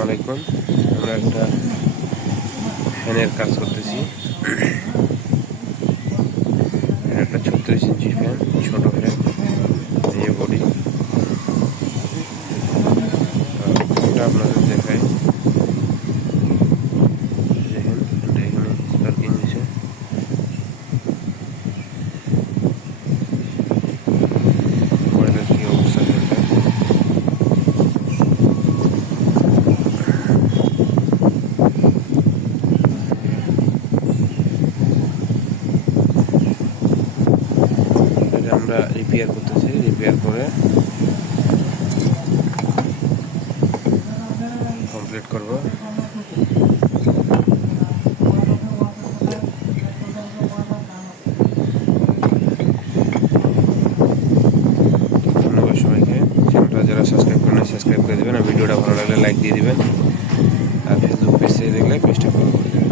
আসসালামু আলাইকুম। আমরা একটা ফ্যানের কাজ করতেছি। একটা 36 ইঞ্চি ফ্যান, ছোট ফ্যান, এই যে বডি। ফ্যানটা আপনাদের দেখাই, দেখেন ফ্যানটা এখানে পার্কিং হয়েছে। বাইরের কি অবস্থা ফ্যানটা, এটা আমরা রিপেয়ার করতেছি। রিপেয়ার করে কমপ্লিট করব। ধন্যবাদ সবাইকে। চ্যানেলটা যারা সাবস্ক্রাইব করেন সাবস্ক্রাইব করে দেবেন, আর ভিডিওটা ভালো লাগলে লাইক দিয়ে দিবেন, আর ফেসবুক পেজ থেকে দেখলে পেজটা ফলো করে দেবেন।